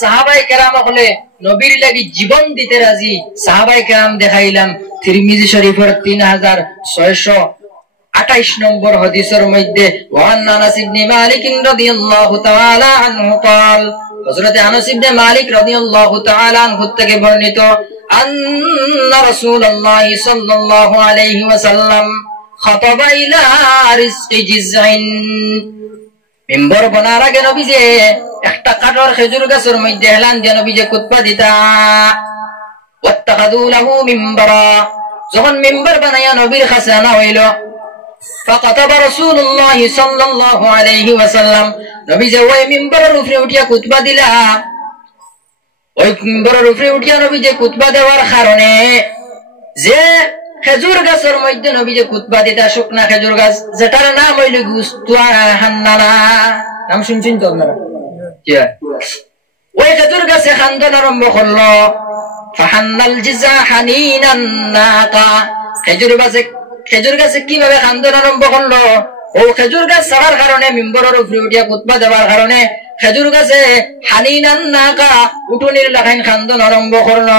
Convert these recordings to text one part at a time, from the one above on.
সাহাবায়ে কেরাম হলে নবীর লাগি জীবন দিতে রাজি। সাহাবায়ে কেরাম দেখাইলাম তিরমিজি শরীফের 3628 নম্বর হাদিসের মধ্যে ওয়ান আনাস ইবনে মালিক রাদিয়াল্লাহু তাআলা আনহু قال হযরত আনাস ইবনে মালিক রাদিয়াল্লাহু তাআলা আনহু থেকে বর্ণিত আন্না রাসূলুল্লাহ সাল্লাল্লাহু আলাইহি ওয়াসাল্লাম খাতাবা ইলা রিজকি জিজাইন মিম্বর বানার আগে নবীজি একটা কাঠর খেজুর গাছের মধ্যে এলান দিয়ে নবীজি খুতবা দিতা ওয়াত্তাখাযু লাহু মিম্বরা যখন মিম্বর বানায়া নবীর কাছে আনা হইল ফাকাতাবা রাসূলুল্লাহ সাল্লাল্লাহু আলাইহি ওয়াসাল্লাম নবীজি ওই মিম্বরের উপরে উঠিয়া খুতবা দিলা। ওই মিম্বরের উপরে উঠিয়া নবীজি খুতবা দেওয়ার কারণে যে খেজুর গাছের মধ্যে নবীজি খুতবা দিতা শুকনা খেজুর গাছ যেটার নাম হইল গুস্তুয়া হান্নানা, নাম শুনছেন তো আপনারা? ওই খেজুর গাছে খান্দন আরম্ভ করলো। ফাহান্নাল জিজা হানিনান নাকা খেজুর গাছে কিভাবে খান্দন আরম্ভ করলো? ও খেজুর গাছ ছাড়ার কারণে মিম্বরের উপরে উঠিয়া খুতবা দেওয়ার কারণে খেজুর গাছে হানিনান নাকা উঠুনির লাগাইন খান্দন আরম্ভ করলো।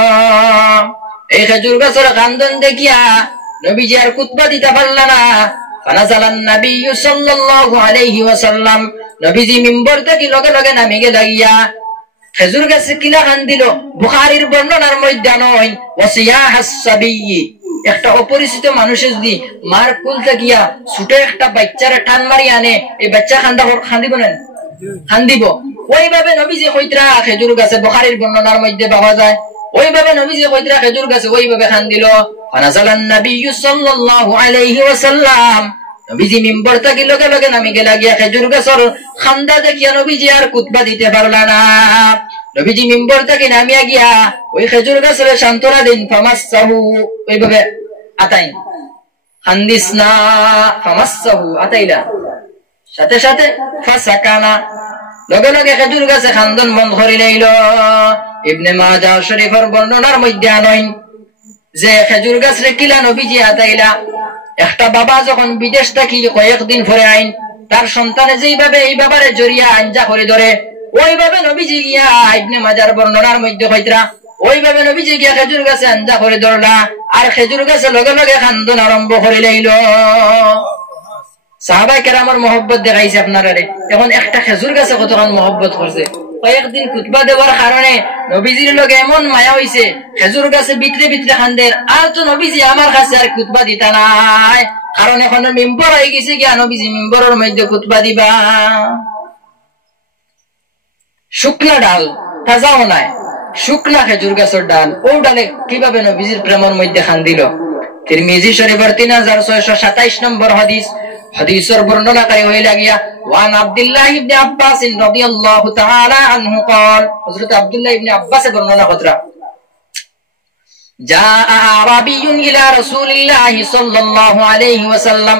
এই খেজুর গাছের খান্দন দেখিয়া নবীজি আর খুতবা দিতে পারল না। ফানাজালান নবী সাল্লাল্লাহু আলাইহি ওয়াসাল্লাম নবীজি মিম্বর থেকে লগে লগে নামি গিয়া খেজুর গাছে কিলা খান দিল। বুখারীর বর্ণনার মধ্যে নয় ওয়াসিয়াহাস সাবিয়্যি একটা অপরিচিত মানুষের যদি মার কুল থাকিয়া ছোট একটা বাচ্চারে টান মারি আনে এই বাচ্চা খান্দিব না খান্দিব। ওইভাবে নবীজি কইতরা খেজুর গাছে বুখারীর বর্ণনার মধ্যে পাওয়া যায়। ওইভাবে নবীজি কইতরা খেজুর গাছে ওইভাবে খান দিল। ফানাজালান নবী সাল্লাল্লাহু আলাইহি ওয়াসাল্লাম নবীজি মিম্বর থেকে লগে লগে নামি গিয়া খেজুর গাছের খান্দা দেখিয়া নবীজি আর খুতবা দিতে পারল না। নবীজি মিম্বর থেকে নামিয়া গিয়া ওই খেজুর গাছের সান্ত্বনা দিন ফামাসসাহু ওইভাবে আতাই হান্দিসনা ফামাসসাহু আতাইলা সাথে সাথে ফাসাকানা লগে লগে খেজুর গাছে খান্দন বন্ধ করে লইল। ইবনে মাজাহ শরীফের বর্ণনার মধ্যে আনয়ন যে খেজুর গাছরে কিলা নবীজি আতাইলা। একটা বাবা যখন বিদেশ থেকে কয়েকদিন পরে আইন তার সন্তানে যেইভাবে এই বাবারে জড়িয়া আঞ্জা করে ধরে ওইভাবে নবীজি গিয়া ইবনে মাজার বর্ণনার মধ্যে কইতরা ওইভাবে নবীজি গিয়া খেজুর গাছে আঞ্জা করে ধরলা আর খেজুর গাছে লগে লগে খান্দন আরম্ভ করে লইল। সাহাবায়ে কেরামের মহব্বত দেখাইছে আপনারা। এখন একটা খেজুর গাছে কতক্ষণ মহব্বত করছে। কয়েকদিন খুতবা দেওয়ার কারণে নবীজির লগে এমন মায়া হইছে খেজুর গাছে ভিতরে ভিতরে খান্দের আর তো নবীজি আমার কাছে আর খুতবা দিতা নাই, কারণ এখন মিম্বর হয়ে গেছে গিয়া নবীজি মিম্বরের মধ্যে খুতবা দিবা। শুকনা ডাল তাজাও নাই, শুকনা খেজুর গাছের ডাল ও ডালে কিভাবে নবীজির প্রেমের মধ্যে খান দিল। তিরমিজি শরীফের 3627 নম্বর হাদিস হাদিসের বর্ণনাকারী হইলা গিয়া ওয়ান আব্দুল্লাহ ইবনে আব্বাস রাদিয়াল্লাহু তাআলা আনহু قال হযরত আব্দুল্লাহ ইবনে আব্বাস বর্ণনা করা জা আরাবিয়ুন ইলা রাসূলিল্লাহি সাল্লাল্লাহু আলাইহি ওয়াসাল্লাম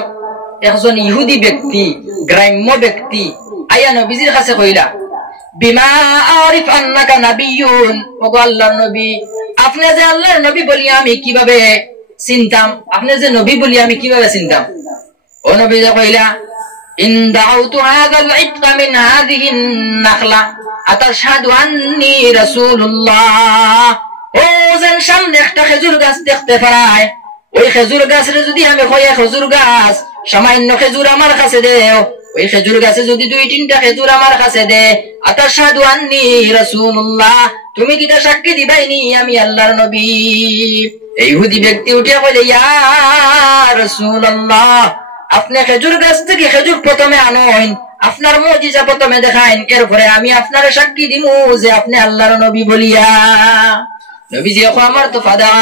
একজন ইহুদি ব্যক্তি গ্রাম্য ব্যক্তি আয়া নবীজির কাছে কইলা বিমা আরিফ আন্নাকা নাবিয়ুন ও আল্লাহর নবী আপনি যে আল্লাহর নবী বলি আমি কিভাবে চিনতাম, আপনি যে নবী বলি আমি কিভাবে চিনতাম। ও নবী কইলা ইন দাউতু হাযাল ইতকা মিন হাযিহি নাখলা আতাশহাদু আন্নী রাসূলুল্লাহ। ও যেন সামনে একটা খেজুর গাছ দেখতে পাই, ওই খেজুর গাছের যদি আমি কইয়া খেজুর গাছ সামান্য খেজুর আমার কাছে দেও, ওই খেজুর গাছে যদি 2-3টা খেজুর আমার কাছে দে আতাশহাদু আন্নী রাসূলুল্লাহ তুমি কিটা সাক্ষী দিবাইনি আমি আল্লাহর নবী। এই ইহুদি ব্যক্তি উঠিয়া বলে ইয়া রাসূলুল্লাহ আপনি খেজুর গাছ থেকে খেজুর প্রথমে আনইন, আপনার মুজিজা প্রথমে দেখাইন, এরপরে আমি আপনার সাক্ষী দিমু যে আপনি আল্লাহর নবী বলিয়া। নবীজি আমার তো ফাদা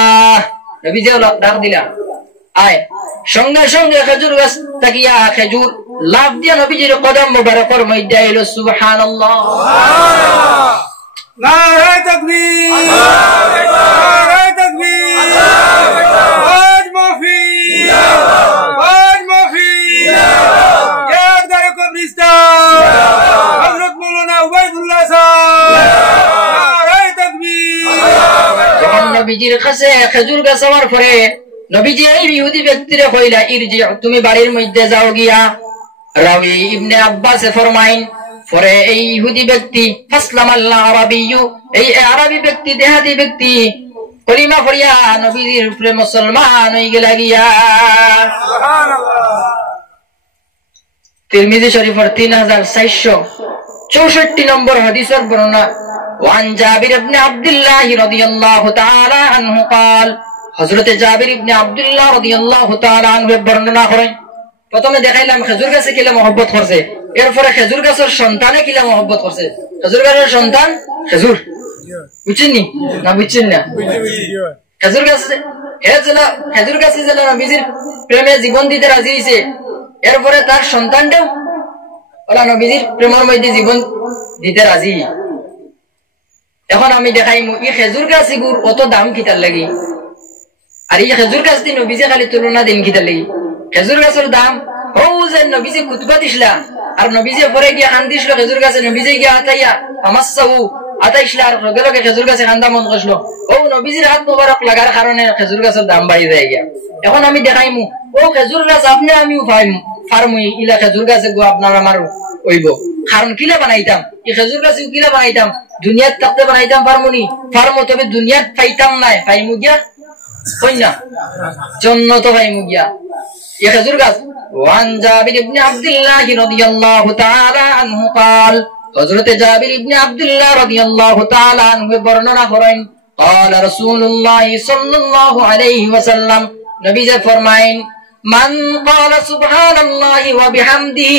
নবীজি ডাক দিলা আয় সঙ্গে সঙ্গে খেজুর গাছ তাকিয়া খেজুর লাভ দিয়া নবীজির কদম মোবারকের মধ্যে আইলো। সুবহানাল্লাহ নারে তাকবীর আল্লাহু আকবার নারে তাকবীর আল্লাহু আকবার আজ মাফি আজ মাফি এক দারে কবরিস্তান হযরত মাওলানা উবাইদুল্লাহ সাহেব নারে তাকবীর আল্লাহু আকবার। নবীজির কাছে খেজুর গাছ হওয়ার পরে নবীজি এই ইহুদি ব্যক্তিরে কইলা ইরজি তুমি বাড়ির মধ্যে যাও গিয়া। রাওয়ী ইবনে আব্বাস ফরমাইন পরে এই ইহুদি ব্যক্তি ফাসলামাল আরাবিয়্যু, এই আরবি ব্যক্তি দেহাতি ব্যক্তি কলিমা পড়িয়া নবীর উপরে মুসলমান হয়ে গেল গিয়া। সুবহানাল্লাহ। তিরমিজি শরীফের 3464 নম্বর হাদিসের বর্ণনা। ওয়ান জাবির ইবনে আব্দুল্লাহ রাদিয়াল্লাহু তাআলা আনহু قال, হযরতে জাবির ইবনে আব্দুল্লাহ রাদিয়াল্লাহু তাআলা আনহু বর্ণনা করেন, প্রথমে দেখাইলাম খেজুর গাছে কিলা মহব্বত করছে, এরপরে খেজুর গাছের সন্তানে কিলা মহব্বত করছে। খেজুর গাছের সন্তান খেজুর, বুঝছেন না বুঝছেন না? খেজুর গাছে খেজুর গাছে যেন নবীজির প্রেমে জীবন দিতে রাজি হয়েছে, এরপরে তার সন্তানটাও ওলা নবীজির প্রেমের মধ্যে জীবন দিতে রাজি। এখন আমি দেখাইমু এই খেজুর গাছ গুড় কত দাম কিতার লাগি, আর এই খেজুর গাছ দিয়ে নবীজি খালি তুলনা দিন কিতার লাগি। খেজুর গাছের দাম ও যে নবীজি খুতবা দিছিলা, আর নবীজি পরে গিয়া খান দিছিল খেজুর গাছে, নবীজি গিয়া আতাইয়া আমাসাউ আতাইছিল, আর লগে লগে খেজুর গাছে খান্দা মন করছিল। ও নবীজির হাত মোবারক লাগার কারণে খেজুর গাছের দাম বাড়ি যায় গিয়া। এখন আমি দেখাইমু ও খেজুর গাছ আপনি আমিও ফার্মুই ইলা খেজুর গাছে গো আপনার আমার হইব। কারণ কিলা বানাইতাম এই খেজুর গাছে কিলা বানাইতাম, দুনিয়াত থাকতে বানাইতাম ফার্মুনি ফার্মো, তবে দুনিয়াত পাইতাম নাই, পাইমু গিয়া কই না জন্নত পাইমু গিয়া এই খেজুর গাছ। ওয়ান জাবির ইবনে আব্দুল্লাহ রাদিয়াল্লাহু তাআলা আনহু قال, হযরতে জাবির ইবনে আব্দুল্লাহ রাদিয়াল্লাহু তাআলা আনহু বর্ণনা করেন, قال رسول الله صلى الله عليه وسلم, নবী যে ফরমাইন, মান قال سبحان الله وبحمده,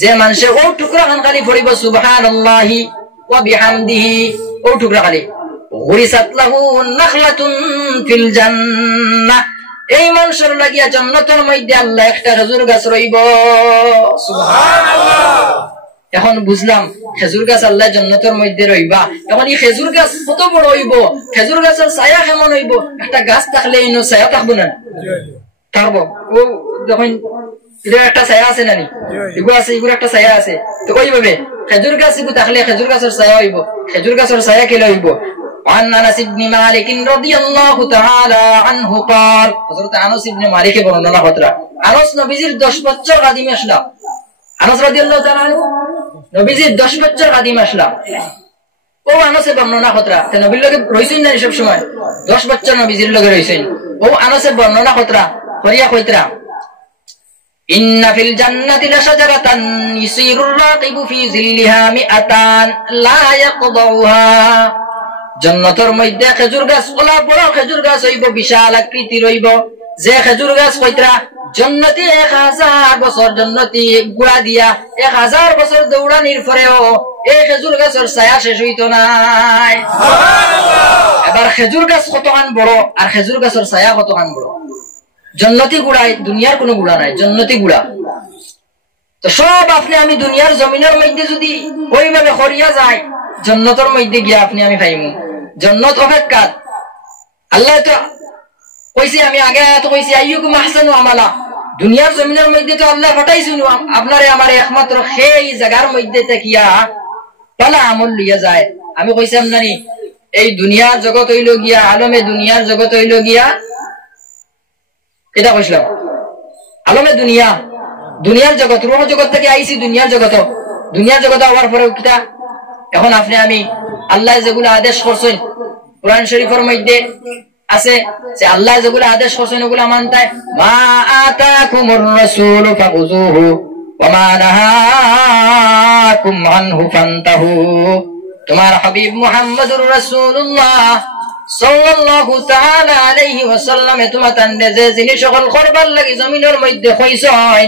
যে মানুষে ও টুকরা খান খালি পড়িব সুবহানাল্লাহি ওয়া বিহামদিহি, ও টুকরা খালি গুরিসাত লাহু নাখলাতুন ফিল জান্নাহ, এই মানুষের লাগিয়া জান্নাতের মধ্যে আল্লাহ একটা খেজুর গাছ রইব। সুবহানাল্লাহ। এখন বুঝলাম খেজুর গাছ আল্লাহ জান্নাতের মধ্যে রইবা। এখন এই খেজুর গাছ কত বড় হইব, খেজুর গাছের ছায়া কেমন হইব? একটা গাছ থাকলে ইনো ছায়া থাকবো না, থাকবো। ও যখন এটা একটা ছায়া আছে নানি, এগুলো আছে, এগুলো একটা ছায়া আছে, তো ওইভাবে খেজুর গাছ এগুলো থাকলে খেজুর গাছের ছায়া হইব। খেজুর গাছের ছায়া কেলে হইব? عن انس بن مالك رضي الله تعالى عنه قال, হযরত আনাস ইবনে মালিক বর্ণনা করেন, আনাস নবীজির 10 বছর খাদিম আসলা। আনাস রাদিয়াল্লাহু তাআলা আনহু নবীজির 10 বছর খাদিম আসলা। ও আনাসে বর্ণনা করেন, তে নবীর লগে রইছেন না সব সময়, 10 বছর নবীজির লগে রইছেন। ও আনাসে বর্ণনা করেন, করিয়া কইতরা, ইন্না ফিল জান্নাতি লাশাজারাতান ইসিরুর রাকিবু ফি জিল্লিহা মিআতান লা ইয়াকদাউহা, জান্নাতের মধ্যে খেজুর গাছ, ওলা বড় খেজুর গাছ হইব, বিশাল আকৃতি রইব, যে খেজুর গাছ কইতরা জান্নাতি 1000 বছর জান্নাতি গুড়া দিয়া 1000 বছর দৌড়ানির পরেও এই খেজুর গাছের ছায়া শেষ হইতো নাই। সুবহানাল্লাহ। এবার খেজুর গাছ কতখান বড় আর খেজুর গাছের ছায়া কতখান বড়। জান্নাতি গুড়ায় দুনিয়ার কোনো গুড়া নাই, জান্নাতি গুড়া। তো সব আপনি আমি দুনিয়ার জমিনের মধ্যে যদি ওইভাবে করিয়া যায়, জান্নাতের মধ্যে গিয়া আপনি আমি পাইমু। জান্নাত অপেক্ষা আল্লাহ তো কইছে, আমি আগে তো কইছি আইয়ুকুম আহসানু আমালা, দুনিয়ার জমিনের মধ্যে তো আল্লাহ পাঠাইছেন আপনারে আমারে একমাত্র সেই জায়গার মধ্যে তাকিয়া পালা আমল লইয়া যায়। আমি কইছিলাম জানি এই দুনিয়ার জগৎ হইল গিয়া, আলমে দুনিয়ার জগৎ হইল গিয়া, এটা কইছিলাম আলমে দুনিয়া, দুনিয়ার জগৎ, রূহ জগৎ থেকে আইছি দুনিয়ার জগৎ, দুনিয়ার জগৎ হওয়ার পরে কিটা এখন আপনি আমি আল্লাহ যেগুলো আদেশ করছেন কোরআন শরীফের মধ্যে আছে, যে আল্লাহ যেগুলো আদেশ করছেন ওগুলো মানতায়, মা আতাকুমুর রাসূলু ফাখুযুহু ওয়া মা নাহাকুম আনহু ফান্তাহু, তোমার হাবিব মুহাম্মদুর রাসূলুল্লাহ সাল্লাল্লাহু তাআলা আলাইহি ওয়াসাল্লাম তোমাদের যে জিনিস সকল করবার লাগি জমিনের মধ্যে কইছেন,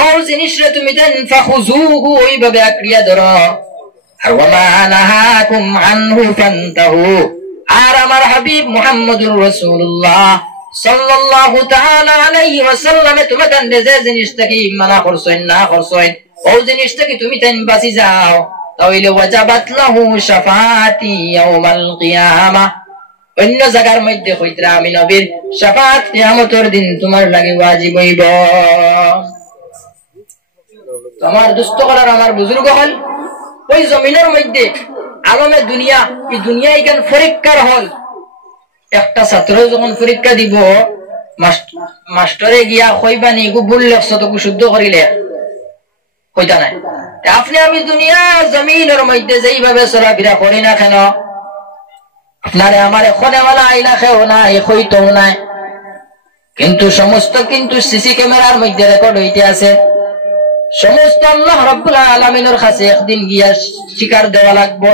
ও জিনিসরে তুমি দেন ফাখুযুহু, ওইভাবে আঁকড়িয়া ধরো, আর ওয়া মা নাহাকুম আনহু ফান্তাহু, আর আমার হাবিব মুহাম্মদুর রাসূলুল্লাহ সাল্লাল্লাহু তাআলা আলাইহি ওয়াসাল্লাম তোমাদের যে জিনিসটাকে মানা করছেন না করছেন, ও জিনিসটাকে তুমি দেন বাঁচি যাও, তাহলে ওয়াজাবাত লাহু শাফাআতি ইয়াউমাল কিয়ামাহ, অন্য জায়গার মধ্যে কইতরা আমি নবীর শাফাআত কিয়ামতের দিন তোমার লাগি ওয়াজিব হইব। আমার দুস্থ করার আমার বুজুর্গ হল ওই জমিনের মধ্যে আলমে দুনিয়া, এই দুনিয়া এখান পরীক্ষার হল। একটা ছাত্র যখন পরীক্ষা দিব, মাস্টারে গিয়া কইবানি গো ভুল লেখছ তো শুদ্ধ করিলে, হইতা নাই। আপনি আমি দুনিয়া জমিনের মধ্যে যেইভাবে চলাফেরা করি না কেন, আপনারে আমার খোনেওয়ালা আইনা খেও নাই, হইতেও নাই, কিন্তু সমস্ত কিন্তু সিসি ক্যামেরার মধ্যে রেকর্ড হইতে আছে। সমস্ত আল্লাহ রাব্বুল আলামিনের কাছে একদিন গিয়া শিকার দেওয়া লাগবো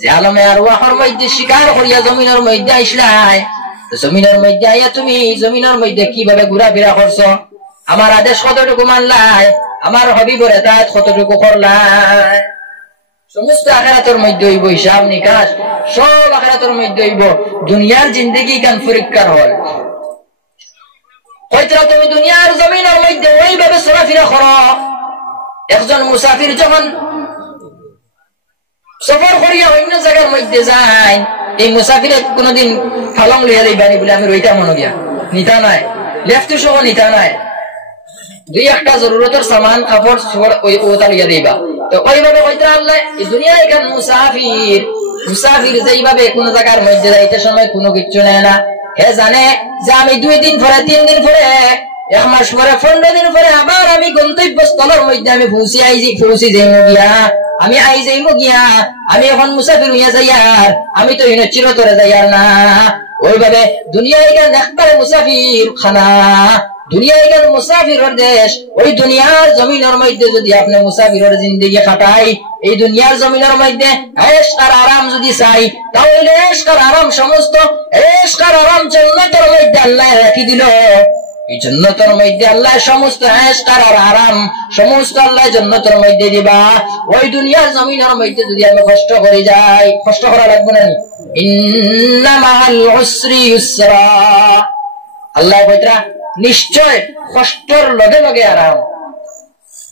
যে আলমে আর ওয়াহর মধ্যে শিকার করিয়া জমিনের মধ্যে আইসলাই, জমিনের মধ্যে আইয়া তুমি জমিনের মধ্যে কিভাবে ঘোরাফেরা করছো, আমার আদেশ কতটুকু মানলাই, আমার হবিবর এতাত কতটুকু করলাই, সমস্ত আখিরাতের মধ্যে হইব হিসাব নিকাশ, সব আখিরাতের মধ্যে হইব। দুনিয়ার জিন্দেগি কান পরীক্ষার হল। হয়তো তুমি দুনিয়ার জমিনের মধ্যে ওইভাবে চলাফেরা করো, একজন মুসাফির যখন সফর করিয়া অন্য জায়গার মধ্যে যায়, এই মুসাফিরে কোনদিন ফালং লইয়া দিবানি বলে আমি রইতা মনে গিয়া নিতা নাই, লেফট সহ নিতা নাই, দুই একটা জরুরতের সামান কাপড় ওটা লইয়া দিবা। তো ওইভাবে হইতে আল্লাহ এই দুনিয়ায় কেন মুসাফির, মুসাফির যেইভাবে কোন জায়গার মধ্যে যাইতে সময় কোনো কিচ্ছু নেয় না, হে জানে যে আমি 2 দিন পরে 3 দিন পরে 1 মাস পরে 15 দিন পরে আবার আমি গন্তব্যস্থলের মধ্যে আমি পৌঁছি যাইব গিয়া, আমি আই যাইব গিয়া, আমি এখন মুসাফির হইয়া যাই, আর আমি তো ইনো চিরতরে যাই আর না। ওইভাবে দুনিয়ায় কেন একবারে মুসাফির খানা, দুনিয়ায় কেন মুসাফিরের দেশ। ওই দুনিয়ার জমিনের মধ্যে যদি আপনি মুসাফিরের জিন্দেগি কাটাই, এই দুনিয়ার জমিনের মধ্যে এশ আর আরাম যদি চাই, তাহলে এশ আর আরাম সমস্ত এশ আর আরাম জান্নাতের মধ্যে আল্লাহ রাখি দিল। এই জান্নাতের মধ্যে আল্লাহ সমস্ত এশ আর আরাম সমস্ত আল্লাহ জান্নাতের মধ্যে দিবা। ওই দুনিয়ার জমিনের মধ্যে যদি আমি কষ্ট করে যাই, কষ্ট করা লাগবে না, ইন্না মাআল উসরি ইউসরা, আল্লাহ কইরা নিশ্চয় কষ্টর লগে লগে আরাম।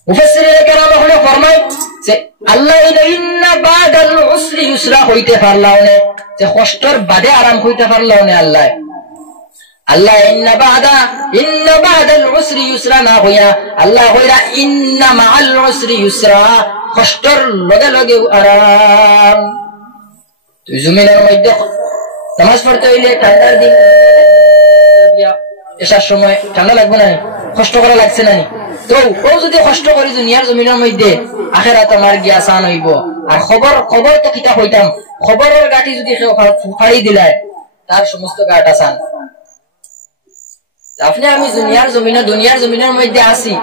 মুফাসসিরিনে কেরাম হলো ফরমায় যে আল্লাহ ইন্না বাদাল উসরি ইউসরা হইতে পারলাও না, যে কষ্টর বাদে আরাম হইতে পারলাও না। আল্লাহ ইন্না বাদাল উসরি ইউসরা না হইয়া আল্লাহ কইরা ইন্না মাআল উসরি ইউসরা, কষ্টর লগে লগে আরাম। তুই জমিনের মধ্যে নামাজ পড়তে হইলে ঠান্ডার দিন এসার সময় ঠান্ডা লাগবে না, কষ্ট করা লাগছে না, তো ও যদি কষ্ট করি দুনিয়ার জমিনের মধ্যে আখেরাত আমার গিয়া আসান হইব। আর খবর তো কিতা হইতাম, খবরের গাঠি যদি ফাড়ি দিলায় তার সমস্ত গাঠ আসান। আপনি আমি দুনিয়ার জমিনের মধ্যে আসি,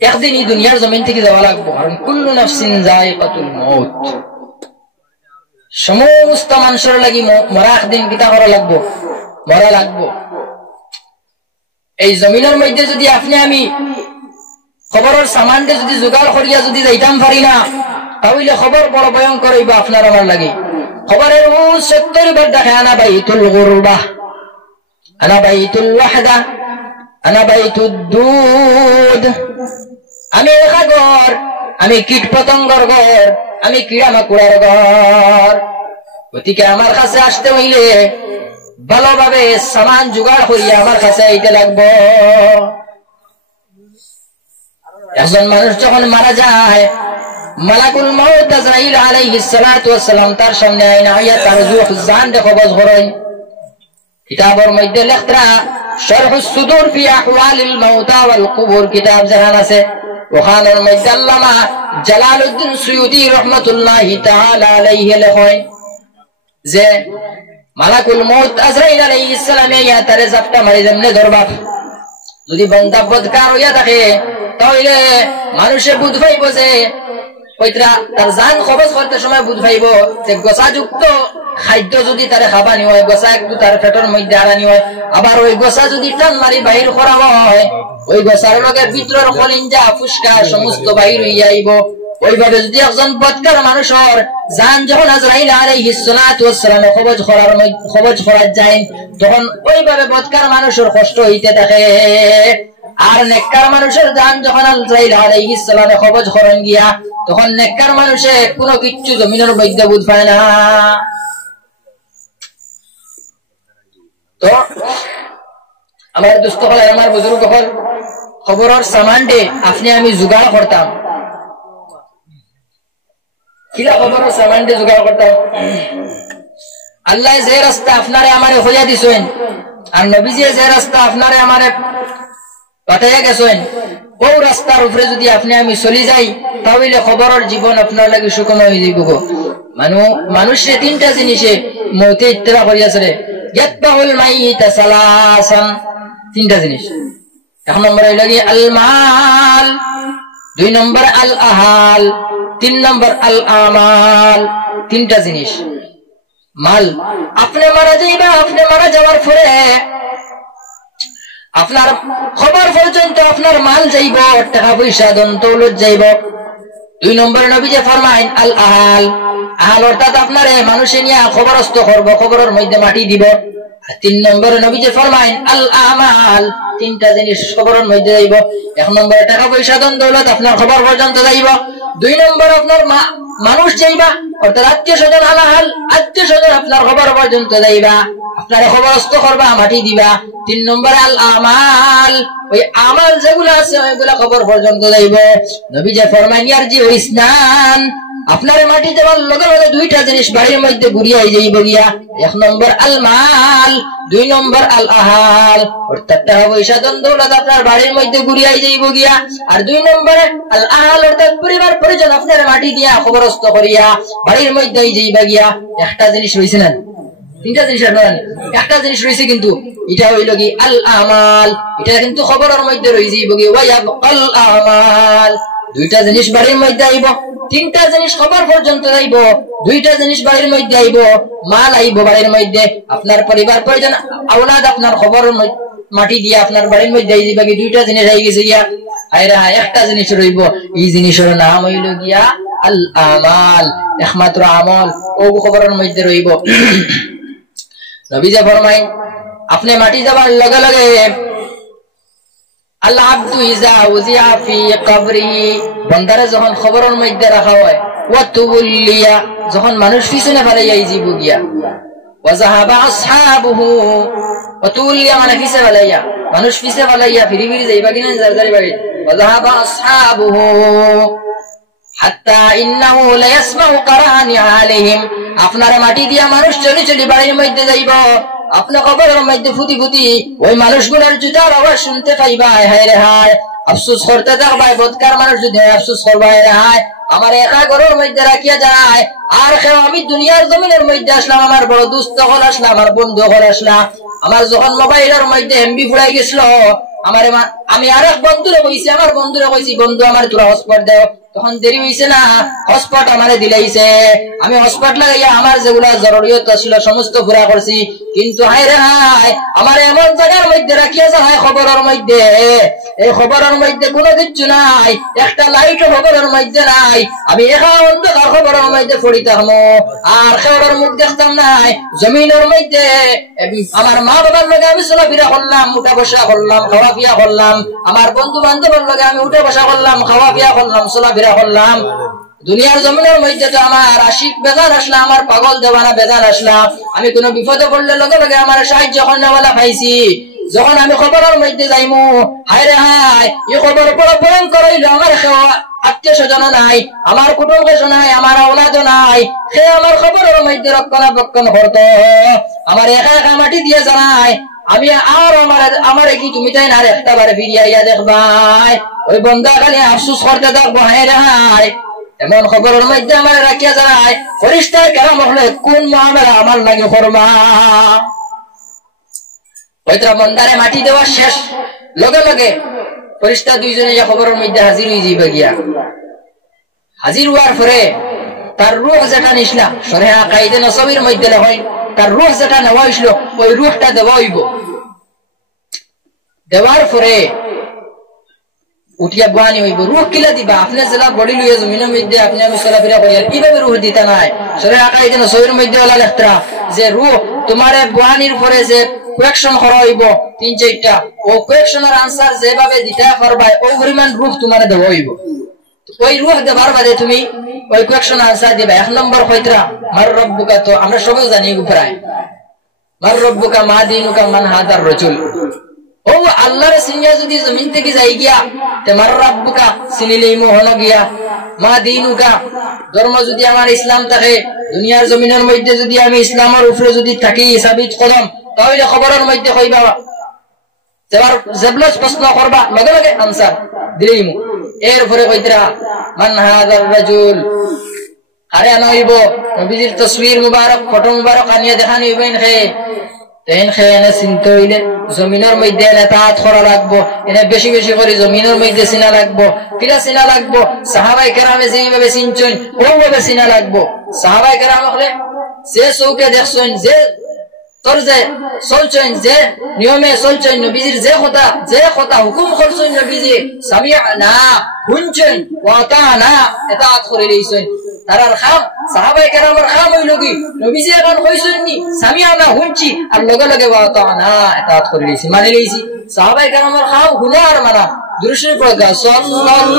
একদিন এই দুনিয়ার জমিন থেকে যাওয়া লাগবো, কারণ কুল্লু নাফসিন যায়কাতুল মউত, সমস্ত মানুষের লাগি মরা একদিন কিতা করা লাগবো, মরা লাগবো। এই জমিনের মধ্যে যদি আপনি আমি খবরের সামানটা যদি জোগাড় করিয়া যদি যাইতাম পারি না, তাহলে খবর বড় ভয়ঙ্কর হইবা আপনার আমার লাগে। খবরের 70 বার দেখে আনা বাইতুল গুরবা, আনা বাইতুল ওয়াহদা, আনা বাইতুদ দুদ, আমি একা ঘর, আমি কীট পতঙ্গর ঘর, আমি কিড়া মাকুড়ার ঘর। গতিকে আমার কাছে আসতে হইলে ভালোভাবে সামান জোগাড় করিয়া আমার কাছে আইতে লাগবো। একজন মানুষ যখন মারা যায়, মালাকুল মউত আজরাইল আলাইহিস সালাতু ওয়াস সালাম তার সামনে আইনা আইয়া তার রূহ জান কবজ করেন। কিতাবের মধ্যে লেখরা শরহুস সুদুর ফি আহওয়ালিল মাউতা ওয়াল কুবুর কিতাব জাহান আছে, ওখানের মধ্যে আল্লামা জালালউদ্দিন সুয়ুতি রাহমাতুল্লাহি তাআলা আলাইহি লেখেন যে মালাকুল মউত আজরাইল আলাইহিস সালামে ইয়া তারে জাপটা মারি যেমনে ধরবা, যদি বান্দা বদকার হইয়া থাকে তাহলে মানুষে বুঝ পাইব যে কইতরা তার জান কবজ করতে সময় বুঝ পাইব যে গোসাযুক্ত খাদ্য যদি তারে খাবানি হয়, গোসা একটু তার পেটের মধ্যে আনানি হয়, আবার ওই গোসা যদি টান মারি বাহির করা হয়, ওই গোসার লগে ভিতরের কলিঞ্জা ফুসকা সমস্ত বাহির হইয়া আইব। ওইভাবে যদি একজন বদকার মানুষের জান যখন আজরাইল আলাইহিস সালাতু ওয়াস সালাম কবজ করার যায়, তখন ওইভাবে বদকার মানুষের কষ্ট হইতে থাকে। আর নেককার মানুষের জান যখন আজরাইল আলাইহিস সালামে কবজ করেন গিয়া, তখন নেককার মানুষে কোনো কিচ্ছু জমিনের মধ্যে বুঝ পায় না। তো আমার দোস্ত হল, আমার বুজুর্গ হল, খবরের সামানটে আপনি আমি জোগাড় করতাম, কিলা খবরের সামানটে জোগাড় করতাম। আল্লাহ যে রাস্তা আপনারে আমারে হইয়া দিছেন, আর নবীজি যে রাস্তা আপনারে আমারে পাঠাইয়া গেছেন, ও রাস্তার উপরে যদি আপনি আমি চলে যাই তাহলে খবরের জীবন আপনার লাগে সুখময় হয়ে যাইব। মানুষের তিনটা জিনিসে মৌতে ইত্তেবা করিয়াছে রে, ইয়াতবাউল মাইতা সালাসান, তিনটা জিনিস। এক নম্বর হইল কি আল মাল, দুই নম্বর আল আহাল, তিন নম্বর আল আমাল। তিনটা জিনিস। মাল, আপনি মারা যাইবা, আপনি মারা যাওয়ার পরে আপনার খবর পর্যন্ত আপনার মাল যাইব, টাকা পয়সা ধন দৌলত যাইব। দুই নম্বর নবী যে ফরমাইন আল আহাল, আহাল অর্থাৎ আপনার মানুষে নিয়ে খবরস্থ করব, খবরের মধ্যে মাটি দিব। আর তিন নম্বরে নবী যে ফরমাইন আল আমাল, তিনটা জিনিস খবরের মধ্যে যাইব। এক নম্বরে টাকা পয়সা ধন দৌলত আপনার খবর পর্যন্ত যাইব। দুই নম্বর আপনার মানুষ যাইবা, অর্থাৎ আত্মীয় স্বজন আলাহাল, আত্মীয় স্বজন আপনার খবর পর্যন্ত যাইবা, আপনার খবরস্থ করবা, মাটি দিবা। তিন নম্বরে আল আমাল, ওই আমাল যেগুলো আছে ওইগুলা খবর পর্যন্ত যাইব। নবী যে ফরমান ইয়ারজি ওই স্নান, আপনার মাটি দেওয়ার লগে লগে দুইটা জিনিস বাড়ির মধ্যে ঘুরিয়াই যাইব গিয়া। এক নম্বর আল মাল, দুই নম্বর আল আহাল, অর্থাৎ টাকা পয়সা ধন দৌলত আপনার বাড়ির মধ্যে ঘুরিয়াই যাইব গিয়া। আর দুই নম্বরে আল আহাল, অর্থাৎ পরিবার পরিজন আপনার মাটি দিয়া খবরস্থ করিয়া বাড়ির মধ্যে যাইবা গিয়া। একটা জিনিস রয়েছে না, তিনটা জিনিস একটা জিনিস রয়েছে, কিন্তু এটা হইল কি আল আমাল, এটা কিন্তু খবরের মধ্যে রয়েছে আল আমাল। দুইটা জিনিস বাড়ির মধ্যে আইব, তিনটা জিনিস খবর পর্যন্ত আইব, দুইটা জিনিস বাড়ির মধ্যে আইব, মাল আইব বাড়ির মধ্যে, আপনার পরিবার পরিজন আওলাদ আপনার খবর মাটি দিয়ে আপনার বাড়ির মধ্যে আই যাবে, দুইটা জিনিস আই গেছে গিয়া। আইরা একটা জিনিস রইব, এই জিনিসের নাম হইল গিয়া আল আমাল, একমাত্র আমল ও খবরের মধ্যে রইব। নবী যে ফরমাইন আপনি মাটি যাবার লগে লগে আল আব্দু ইযা উযিয়া ফি কবরিহি, বান্দারে যখন খবরের মধ্যে রাখা হয়, ওয়া তুবুলিয়া, যখন মানুষ পিছনে ফেলাইয়া যাইব গিয়া, ওয়া যাহাবা আসহাবুহু, ওয়া তুবুলিয়া মানে পিছে ফেলাইয়া, মানুষ পিছে ফেলাইয়া ফিরি ফিরি যাইবা কিনা জারজারি বাড়ি, ওয়া যাহাবা আসহাবুহু হাত্তা ইন্নাহু লা ইয়াসমাউ কারানি আলাইহিম, আপনার মাটি দিয়া মানুষ চলি চলি বাড়ির মধ্যে যাইব, আপনার খবরের মধ্যে ফুটি ফুটি ওই মানুষগুলোর জুতার আওয়াজ শুনতে পাইবা। হায় রে হায়, আফসোস করতে থাকবাই, বদকার মানুষ যদি আফসোস করবাই, রে হায় আমার একা ঘরের মধ্যে রাখিয়া যায়, আর কেউ আমি দুনিয়ার জমিনের মধ্যে আসলাম, আমার বড় দুস্থ হল আসলাম, আমার বন্ধু হল আসলাম, আমার যখন মোবাইলের মধ্যে এমবি ফুরাই গেছিল, আমি আর এক বন্ধুরে কইছি, আমার বন্ধুরে কইছি বন্ধু আমার তোরা হটস্পট দেও, তখন দেরি হইছে না, হটস্পট আমারে দিলাইছে, আমি হটস্পট লাগাইয়া আমার যেগুলা জরুরিয়ত ছিল সমস্ত পুরা করছি। কিন্তু হায় রে হায়, আমার এমন জায়গার মধ্যে রাখিয়া যায় খবরের মধ্যে, এই খবরের মধ্যে কোনো কিছু নাই, একটা লাইটও খবরের মধ্যে নাই, আমি একা অন্ধকার খবরের মধ্যে পড়ি থাকবো, আর খবরের মুখ দেখতাম নাই। জমিনের মধ্যে আমার মা বাবার লগে আমি চলাফেরা করলাম, উঠা বসা করলাম, খাওয়া পিয়া করলাম, আমার বন্ধু বান্ধবের লগে আমি উঠে বসা করলাম, খাওয়া পিয়া করলাম, চলাফেরা করলাম। দুনিয়ার জমিনের মধ্যে তো আমার আশিক বেজান আসলাম, আমার পাগল দেওয়ানা বেজান আসলাম, আমি কোনো বিপদে পড়লে লগে লগে আমার সাহায্য করাওয়ালা পাইছি। যখন আমি খবরের মধ্যে যাইমু, হায় রে হায়, এই খবর বড় ভয়ঙ্কর হইল, আমার আত্মীয় স্বজন নাই, আমার কুটুম্ব নাই, আমার আওলাদ নাই, সে আমার খবরের মধ্যে রক্ষণাবেক্ষণ করতো, আমার একা একা মাটি দিয়ে জানাই, আমি আর আমার কি তুমি তাই না একটা বারে ফিরিয়া ইয়া দেখবাই, ওই বন্ধা খালি আফসুস করতে থাকবো। হায় রে হায়, এমন খবরের মধ্যে আমার রাখিয়া যায়, ফেরেশতার কালাম হলে কোন মুআমালা আমার লাগে ফরমা। ওইটা বন্দারে মাটি দেওয়া শেষ লগে লগে ফেরেশতা দুইজনে যা খবরের মধ্যে হাজির হয়ে যাইবা গিয়া। হাজির হওয়ার পরে তার রূহ যেটা নিছিলা, শরিয়া কায়দা নসবির মধ্যে হয়, তার রূহ যেটা নেওয়া হইছিল ওই রূহটা দেওয়া হইব। দেওয়ার পরে উঠিয়া বানি হইব। রূহ কিলা দিবা, আপনি জেলা বডি লইয়া জমিনের মধ্যে আপনি আমি চলাফেরা করি, আর কিভাবে রূহ দিতা নাই? শরিয়া কায়দা নসবির মধ্যে ওলা লেখা যে রূহ তোমারে বানির পরে যে কোয়েকশন করা হইব ৩-৪টা, ও কোয়েকশনের আনসার যেভাবে দিতে পারবা ওই পরিমাণ রূহ তোমারে দেওয়া হইব। ওই রূহ দেবার বাদে তুমি ওই কোয়েকশন আনসার দিবা। ১ নম্বর কইতরা মার রব্বুকা, তো আমরা সবাই জানি প্রায়, মার রব্বুকা মা দীনুকা মান হাদার রাজুল। ও আল্লাহর সিনিয়া যদি জমিন থেকে যাই গিয়া, তে মার রব্বুকা সিনিলেই মোহন গিয়া, মা দীনুকা ধর্ম যদি আমার ইসলাম থাকে, দুনিয়ার জমিনের মধ্যে যদি আমি ইসলামের উপরে যদি থাকি সাবিত কদম, তাহলে খবরের মধ্যে কইবা, এবার জেবলস প্রশ্ন করবা, লগে লগে আনসার। দিলেইমু এরপরে কইতরা মান হাযার রাজুল আরে আনাইব নবীজির তসবির মুবারক ফটো মুবারক আনিয়ে দেখানি হইবেন হে তেন খেয়ে চিন্তা হইলে জমিনের মধ্যে এতাত করা লাগবো এনে বেশি বেশি করে জমিনের মধ্যে চিনা লাগবো কিরা চিনা লাগবো সাহাবাই কেরামে যেভাবে চিনছেন ওইভাবে চিনা লাগবো সাহাবাই কেরাম হলে যে চৌকে দেখছেন যে তোর যে চলছেন যে নিয়মে চলছেন নবীজির যে কথা হুকুম করছেন নবীজি সামিআনা শুনছেন ওয়া আতানা এতাত করে লইছেন তারার খাম সাহাবায়ে কেরামের খাম হইল কি নবীজি এখন কইছেন নি সামিআনা শুনছি আর লগে লগে ওয়া আতানা এতাত করে লইছি মানে লইছি সাহাবায়ে কেরামের খাম গুনার মানা দুরূদ পড়া সাল্লাল্লাহু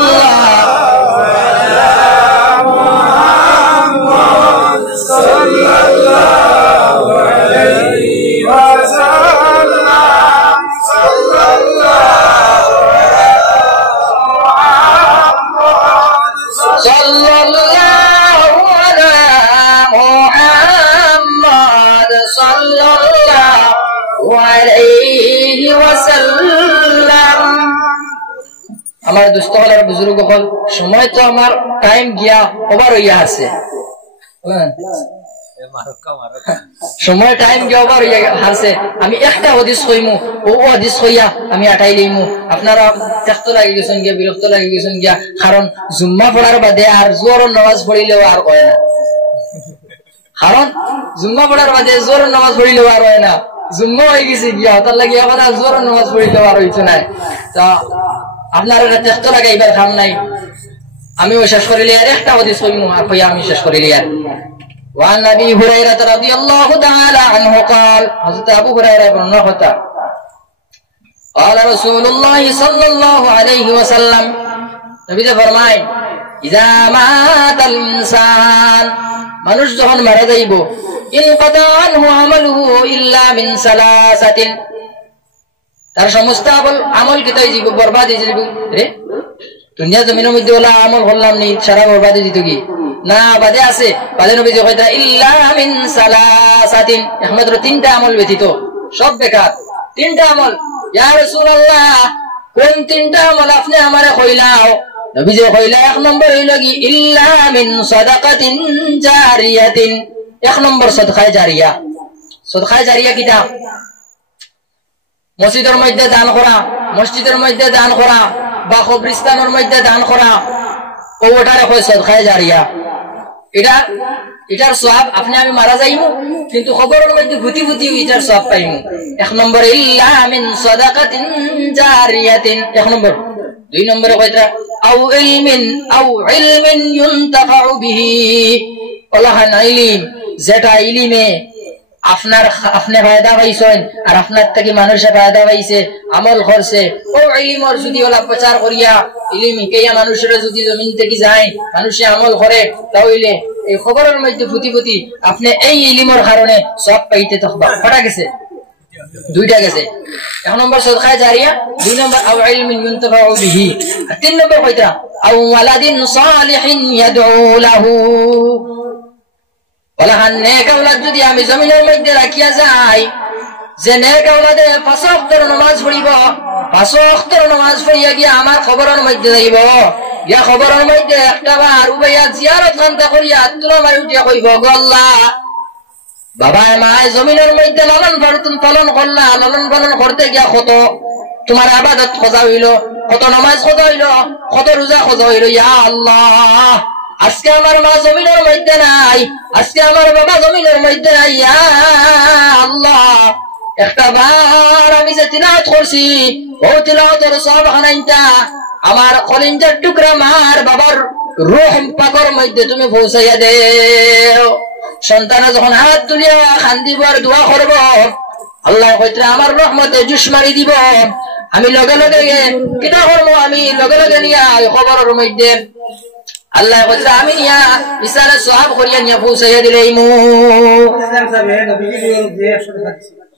মুহাম্মদ সাল্লাল্লাহু আলাইহি ওয়াসাল্লাম সাল্লাল্লাহু সাল্লাল্লাহু আলা মুহাম্মদ সাল্লাল্লাহু আলাইহি ওয়াসাল্লাম আমার দোস্ত হল বুজুর্গ হল সময় তো আমার টাইম গিয়া ওভার হইয়া আছে সময় টাইম গিয়া ওভার হইয়া আছে আমি একটা হাদিস কইমু ও হাদিস কইয়া আমি আটাই লইমু আপনারা দেখতে লাগি গেছেন গিয়া বিরক্ত লাগি গেছেন গিয়া কারণ জুম্মা পড়ার বাদে আর জোর নামাজ পড়িলেও আর হয় না কারণ জুম্মা পড়ার বাদে জোর নামাজ পড়িলেও আর হয় না জুম্মা হয়ে গেছে গিয়া তার লাগি আবার জোর নামাজ পড়িলেও আর হইছে না তা আপনারা দেখতে লাগাইবার কাম নাই আমি শেষ করিলে আর একটা হাদিস কইমু আর কইয়া আমি শেষ করিলে আর وعن ابي هريره رضي الله تعالى عنه قال حضرت ابو هريره بن خطا قال رسول الله صلى الله عليه وسلم নবী ফরমায় اذا مات الانسان মানুষ যখন মারা যাইব ইনকাতা আনহু আমালুহু ইল্লা মিন সালাসাতিন তার সমস্ত আমল কিতাই জীব বরবাদ হয়ে যাবে রে দুনিয়া জমিনের মধ্যে ওলা আমল করলাম নি সারা বরবাদ হয়ে যেত কি না বাদে আছে বাদে নবী কইতা ইল্লা মিন সালাসাতিন একমাত্র তিনটা আমল ব্যতীত সব বেকার তিনটা আমল ইয়া রাসূলুল্লাহ কোন তিনটা আমল আপনি আমারে কইলাও নবী যে কইলা এক নম্বর হইল কি ইল্লা মিন সাদাকাতিন জারিয়াতিন এক নম্বর সাদকায়ে জারিয়া সাদকায়ে জারিয়া কিটা মসজিদের মধ্যে দান করা মসজিদের মধ্যে দান করা বা কবরস্থানের মধ্যে দান করা ওটারে কয় সাদকায়ে জারিয়া এটার সওয়াব আপনি আমি মারা যাইমু কিন্তু খবরের মধ্যে গুতি গুতি এটার সওয়াব পাইমু এক নম্বর ইল্লা মিন সাদাকাতিন জারিয়াতিন এক নম্বর দুই নম্বরে কয়টা আও ইলমিন ইউনতাফাউ বিহি ওলাহান ইলম যেটা ইলমে আপনি ফায়দা পাইছেন আর আপনার থেকে মানুষে ফায়দা পাইছে আমল করছে ও ইলমর যদি ওলা প্রচার করিয়া ইলম হিকাইয়া মানুষের যদি জমিন থেকে যায় মানুষে আমল করে তাহলে এই খবরের মধ্যে ফুটি ফুটি আপনি এই ইলমর কারণে সব পাইতে থাকবা কটা গেছে দুইটা গেছে এক নম্বর সাদকায়ে জারিয়া দুই নম্বর আও ইলমিন ইউনতাফাউ বিহি আর তিন নম্বর কয়টা আও ওয়ালাদিন সালিহিন ইয়াদউ লাহু ওলাহান নেক আওলাদ যদি আমি জমিনের মধ্যে রাখিয়া যাই যে নেক আওলাদে 5 ওয়াক্তের নামাজ পড়িব 5 ওয়াক্তের নামাজ পড়িয়া গিয়া আমার খবরের মধ্যে যাইব ইয়া খবরের মধ্যে একটা বার উবাইয়া জিয়ারত খান্তা করিয়া আত্মা মাই উঠিয়া কইব গো আল্লাহ বাবা মায় জমিনের মধ্যে লালন পালন করলা লালন পালন করতে গিয়া কত তোমার ইবাদত খোঁজা হইল কত নামাজ খোঁজা হইল কত রোজা খোঁজা হইল ইয়া আল্লাহ আজকে আমার মা জমিনের মধ্যে নাই আজকে আমার বাবা জমিনের মধ্যে নাই ইয়া আল্লাহ একটা বার আমি যে তিলাওয়াত করছি ও তিলাওয়াতের সওয়াব খানাইতা আমার কলিজার টুকরা মার বাবার রূহ পাকের মধ্যে তুমি পৌঁছাইয়া দেও সন্তান যখন হাত তুলিয়া কান্দিব আর দোয়া করব আল্লাহ কইরা আমার রহমতে জুস মারি দিব আমি লগে লগে কিটা করব আমি লগে লগে নিয়া খবরের মধ্যে আল্লাহ কইরা আমি নিয়া ইসারা সওয়াব করিয়া নিয়া পৌঁছাইয়া দিলাইমু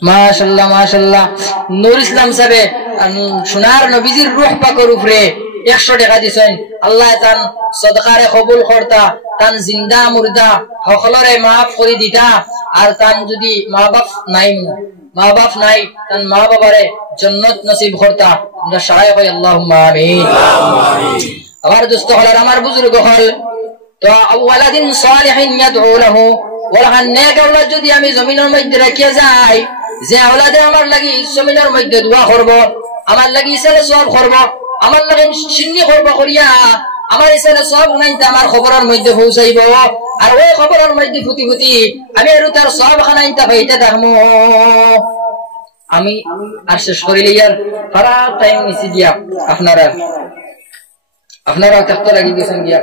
মাশাআল্লাহ মাশাআল্লাহ নূর ইসলাম সাহেব সোনার নবীজির রূহ পাকের উপরে 100 টাকা দিছেন আল্লাহ তান সদকারে কবুল করতা তান জিন্দা মুর্দা সকলরে maaf করে দিতা আর তান যদি মা বাপ নাই মা বাপ নাই তান মা বাবারে জান্নাত নসিব করতা আমরা সবাই কই আল্লাহুম্মা আমিন। আমার দোস্ত হল আমার বুজুর্গ হল তো ওয়ালাদিন সালিহিন ইয়াদউ লাহু ওয়ালাহান নেক আওলাদ যদি আমি জমিনের মধ্যে রাখিয়া যাই যে আওলাদে আমার লাগি জমিনের মধ্যে দোয়া করব আমার লাগি ইসালে সওয়াব করব আমার লাগি সিন্নি করব করিয়া আমার ইসালে সওয়াব নাইতে আমার খবরের মধ্যে পৌঁছাইব আর ওই খবরের মধ্যে ফুটি ফুটি আমি আর তার সওয়াব খানাইতে পাইতে থাকমু। আমি আর শেষ করিলে ইয়ার সারা টাইম নিছি দিয়া আপনারা থাকতে লাগি গেছেন গিয়া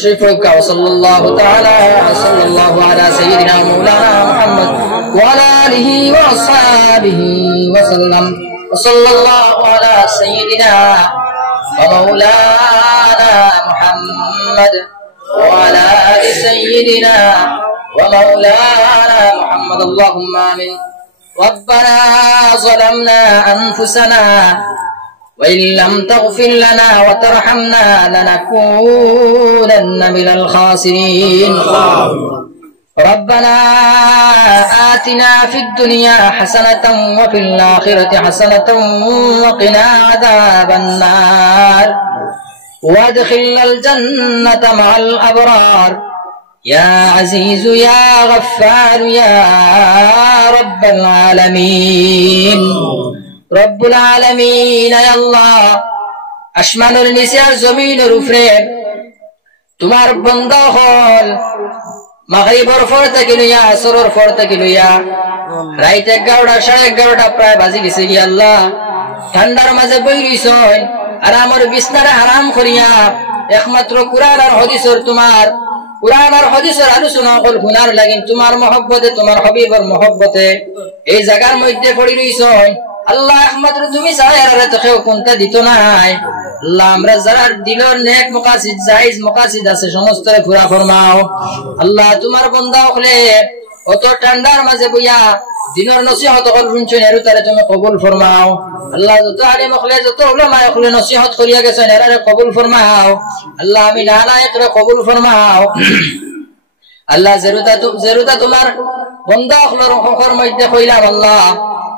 শরীফ পড়কা সাল্লাল্লাহু তাআলা সাল্লাল্লাহু আলা সাইয়্যিদিনা মাওলানা মুহাম্মদ ওয়া আলা আলিহি ওয়া আসহাবিহি ওয়া সাল্লাম সাল্লাল্লাহু আলা সাইয়্যিদিনা ওয়া মাওলানা মুহাম্মদ ওয়া আলা আলি সাইয়্যিদিনা ওয়া মাওলানা মুহাম্মদ আল্লাহুম্মা আমিন। ربنا ظلمنا أنفسنا وإن لم تغفر لنا وترحمنا لنكونن من الخاسرين ربنا آتنا في الدنيا حسنة وفي الآخرة حسنة وقنا عذاب النار وادخلنا الجنة مع الأبرار يا عزيز يا غفار يا رب العالمين رب العالمين يا الله আসমানের নিচে আর জমিনের উপরে তোমার বান্দা হল মাগরিবের পর থেকে লইয়া আসরের পর থেকে লইয়া রাত 11টা 11:30 প্রায় বাজি গেছে কি আল্লাহ ঠান্ডার মাঝে বই রইছন আর আমার বিছনারে আরাম করিয়া একমাত্র কুরআন আর হাদিসের তোমার কুরআন আর হাদিসের আলোচনা কল গুনার লাগিন তোমার মহব্বতে তোমার হাবিবের মহব্বতে এই জায়গার মধ্যে পড়ি রইছন আল্লাহ একমাত্র তুমি ছাড়া আর তো কেউ কোনটা দিত নাই আল্লাহ আমরা যারা দিলের নেক মাকাসিদ জায়েজ মাকাসিদ আছে সমস্ত পুরা ফরমাও আল্লাহ তোমার বান্দা হলে অত ঠান্ডার মাঝে বইয়া দিনের নসিহত কল শুনছেন এর তারে তুমি কবুল ফরমাও আল্লাহ যত আলিম হলে যত উলামা হলে নসিহত করিয়া গেছেন এরারে কবুল ফরমাও আল্লাহ আমি নালায়েকরে কবুল ফরমাও আল্লাহ জেরুতা তোমার বান্দা হলর হকর মধ্যে কইলাম আল্লাহ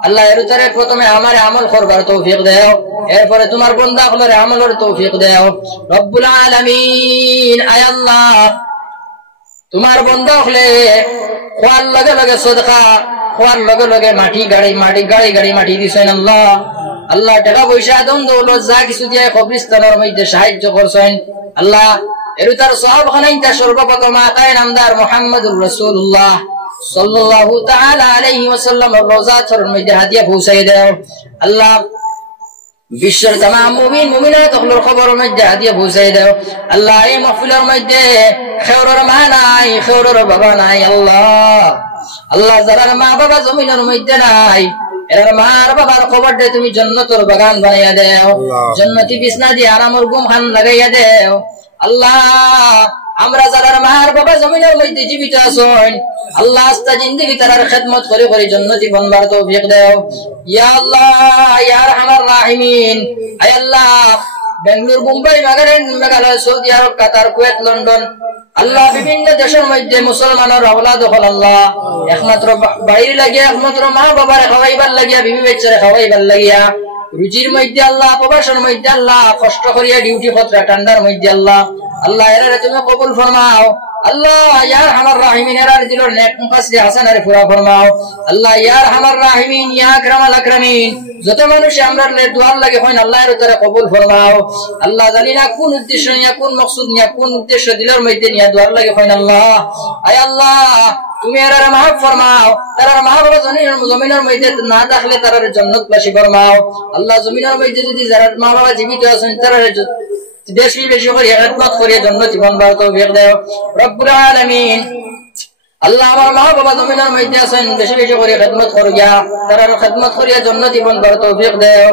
আল্লাহ এর তারে প্রথমে আমারে আমল করবার তৌফিক দাও এরপরে তোমার বান্দা হলরে আমলের তৌফিক দাও রব্বুল আলামিন আয় আল্লাহ তোমার বান্দা হলে খোয়ার লগে লগে সদকা খোয়ার লগে লগে মাটি গাড়ি মাটি দিছেন আল্লাহ আল্লাহ টাকা পয়সা দন দৌলত যা কিছু দিয়ে কবরস্থানের মধ্যে সাহায্য করছেন আল্লাহ এর তার সওয়াব খানাইতা সর্বপ্রথম আকায়ে নামদার মুহাম্মদুর রাসূলুল্লাহ সাল্লাল্লাহু তাআলা আলাইহি ওয়াসাল্লাম রওজাতুর মধ্যে হাদিয়া পৌঁছাই দাও আল্লাহ বিশ্বের तमाम মুমিন মুমিনাত হলোর খবর মধ্যে হাদিয়া পৌঁছাই দাও আল্লাহ এই মাহফিলের মধ্যে খেওরের মা নাই খেওরের বাবা নাই আল্লাহ আল্লাহ যারা মা বাবা জমিনের মধ্যে নাই এর মার বাবার খবরটা তুমি জান্নাতের বাগান বানাইয়া দাও জান্নাতি বিছনা দিয়ে আরামের ঘুম খান লাগাইয়া দাও আল্লাহ আমরা যারা মার বাবা জমিনের মধ্যে জীবিত আছেন আল্লাহ আস্তা জিন্দেগি তার খিদমত করে করে জান্নাতি বনবার তৌফিক দাও ইয়া আল্লাহ ইয়া আরহামার রাহিমিন আয় আল্লাহ বেঙ্গালুরু মুম্বাই মেঘালয় সৌদি আরব কাতার কুয়েত লন্ডন আল্লাহ বিভিন্ন দেশের মধ্যে মুসলমানের আওলাদ হল আল্লাহ একমাত্র বাইরে লাগিয়া একমাত্র মা বাবার খাওয়াইবার লাগিয়া বিবি বাচ্চারে খাওয়াইবার লাগিয়া রুজির মধ্যে আল্লাহ প্রবাসের মধ্যে আল্লাহ কষ্ট করিয়া ডিউটি পত্রা ঠান্ডার মধ্যে আল্লাহ আল্লাহ এরা তুমি কবুল ফরমাও আল্লাহ ইয়া আরহামার রাহিমিন এরা দিলর নেক মুকাসসিদ হাসানারে পুরা ফরমাও আল্লাহ ইয়া আরহামার রাহিমিন ইয়া আকরামাল আকরামিন যত মানুষ আমরা দোয়ার লাগে হয় আল্লাহ এর তারা কবুল ফরমাও আল্লাহ জানি না কোন উদ্দেশ্য নিয়া কোন মাকসুদ নিয়া কোন উদ্দেশ্য দিলর মধ্যে নিয়া দোয়ার লাগে হয় আল্লাহ আয় আল্লাহ তুমি এর মাফ ফরমাও তার মা বাবা জমিনের মধ্যে না থাকলে তার জান্নাতবাসী ফরমাও আল্লাহ জমিনের মধ্যে যদি যারা মা বাবা জীবিত আছেন তারা বেশি বেশি করে খিদমত করে জান্নাতি বনবার তৌফিক দাও রব্বুল আলামিন আল্লাহ আমার মা বাবা জমিনের মধ্যে আছেন বেশি বেশি করে খিদমত করিয়া তারা খিদমত করিয়া জান্নাতি বনবার তৌফিক দাও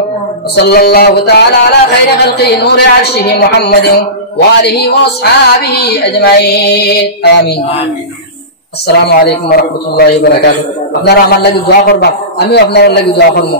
সাল্লাল্লাহু তাআলা আলা খাইরি খালকি নূরে আরশিহি মুহাম্মাদিন ওয়া আলিহি ওয়া আসহাবিহি আজমাইন আমিন আসসালামু আলাইকুম ওয়া রাহমাতুল্লাহি ওয়া বারাকাতুহু আপনারা আমার লাগি দোয়া করবা আমিও আপনাদের লাগি দোয়া করব